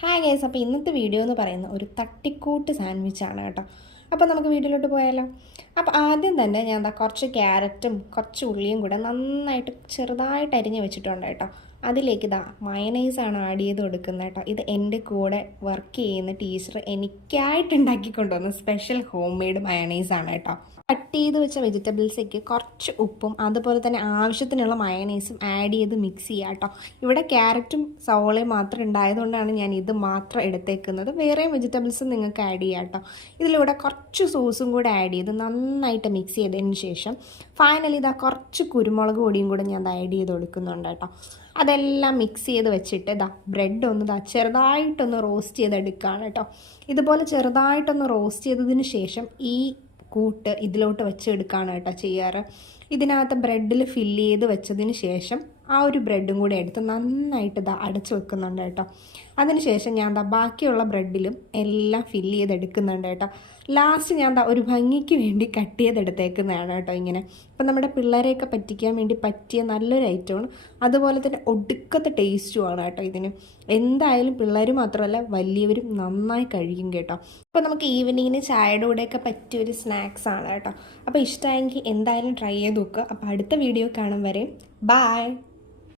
Hi guys അപ്പോൾ ഇന്നത്തെ video എന്ന് പറയുന്നത് ഒരു തട്ടിക്കൂട്ട് സാൻഡ്വിച്ചാണ് കേട്ടോ. അപ്പോൾ നമുക്ക് വീഡിയോയിലോട്ട് പോയാലോ? അപ്പോൾ ആദ്യം തന്നെ ഞാൻ എന്താ കുറച്ച് ക്യാരറ്റും കുറച്ച് ഉള്ളിയും കൂടെ നന്നായിട്ട് ചെറുതായിട്ട് അരിഞ്ഞ് വെച്ചിട്ടുണ്ട് കേട്ടോ. അതിലേക്ക് ഇതാ മയനൈസാണ് ആഡ് ചെയ്ത് കൊടുക്കുന്നത് കേട്ടോ. ഇത് എന്റെ കൂടെ വർക്ക് ചെയ്യുന്ന ടീച്ചർ എനിക്കായിട്ട് ഉണ്ടാക്കി കൊണ്ടുവന്ന സ്പെഷ്യൽ ഹോം മെയ്ഡ് മയണൈസാണ് കേട്ടോ. കട്ട് ചെയ്ത് വെച്ച വെജിറ്റബിൾസേക്ക് കുറച്ച് ഉപ്പും അതുപോലെ തന്നെ ആവശ്യത്തിനുള്ള മയണൈസും ആഡ് ചെയ്ത് മിക്സ് ചെയ്യുക കേട്ടോ. ഇവിടെ ക്യാരറ്റും സവോളയും മാത്രം ഉണ്ടായതുകൊണ്ടാണ് ഞാൻ ഇത് മാത്രം എടുത്തേക്കുന്നത്. വേറെയും വെജിറ്റബിൾസും നിങ്ങൾക്ക് ആഡ് ചെയ്യാം കേട്ടോ. ഇതിലൂടെ കുറച്ച് സോസും കൂടെ ആഡ് ചെയ്ത് നന്നായിട്ട് മിക്സ് ചെയ്തതിന് ശേഷം ഫൈനലി ഇതാ കുറച്ച് കുരുമുളക് പൊടിയും കൂടെ ഞാൻ ആഡ് ചെയ്ത് കൊടുക്കുന്നുണ്ട് കേട്ടോ. അതെല്ലാം മിക്സ് ചെയ്ത് വെച്ചിട്ട് ഇതാ ബ്രെഡ് ഒന്ന് ഇതാ ചെറുതായിട്ടൊന്ന് റോസ്റ്റ് ചെയ്തെടുക്കുകയാണ് കേട്ടോ. ഇതുപോലെ ചെറുതായിട്ടൊന്ന് റോസ്റ്റ് ചെയ്തതിന് ശേഷം ഈ കൂട്ട് ഇതിലോട്ട് വെച്ചെടുക്കുകയാണ് കേട്ടോ ചെയ്യാറ്. ഇതിനകത്ത് ബ്രെഡിൽ ഫില്ല് ചെയ്ത് വെച്ചതിന് ശേഷം ആ ഒരു ബ്രെഡും കൂടി എടുത്ത് നന്നായിട്ട് ഇതാ അടച്ചു വെക്കുന്നുണ്ട് കേട്ടോ. അതിനുശേഷം ഞാൻ എന്താ ബാക്കിയുള്ള ബ്രെഡിലും എല്ലാം ഫില്ല് ചെയ്തെടുക്കുന്നുണ്ട് കേട്ടോ. ലാസ്റ്റ് ഞാൻ എന്താ ഒരു ഭംഗിക്ക് വേണ്ടി കട്ട് ചെയ്തെടുത്തേക്കുന്നതാണ് കേട്ടോ ഇങ്ങനെ. അപ്പം നമ്മുടെ പിള്ളേരെയൊക്കെ പറ്റിക്കാൻ വേണ്ടി പറ്റിയ നല്ലൊരു ഐറ്റമാണ് അതുപോലെ തന്നെ ഒടുക്കത്തെ ടേസ്റ്റുമാണ് കേട്ടോ ഇതിന്. എന്തായാലും പിള്ളേർ മാത്രമല്ല വലിയവരും നന്നായി കഴിക്കും കേട്ടോ. അപ്പോൾ നമുക്ക് ഈവനിങ്ങിന് ചായയുടെ കൂടെയൊക്കെ പറ്റിയ ഒരു സ്നാക്സ് ആണ് കേട്ടോ. അപ്പോൾ ഇഷ്ടമായെങ്കിൽ എന്തായാലും ട്രൈ ചെയ്ത് നോക്കുക. അപ്പോൾ അടുത്ത വീഡിയോ കാണും വരെ ബായ്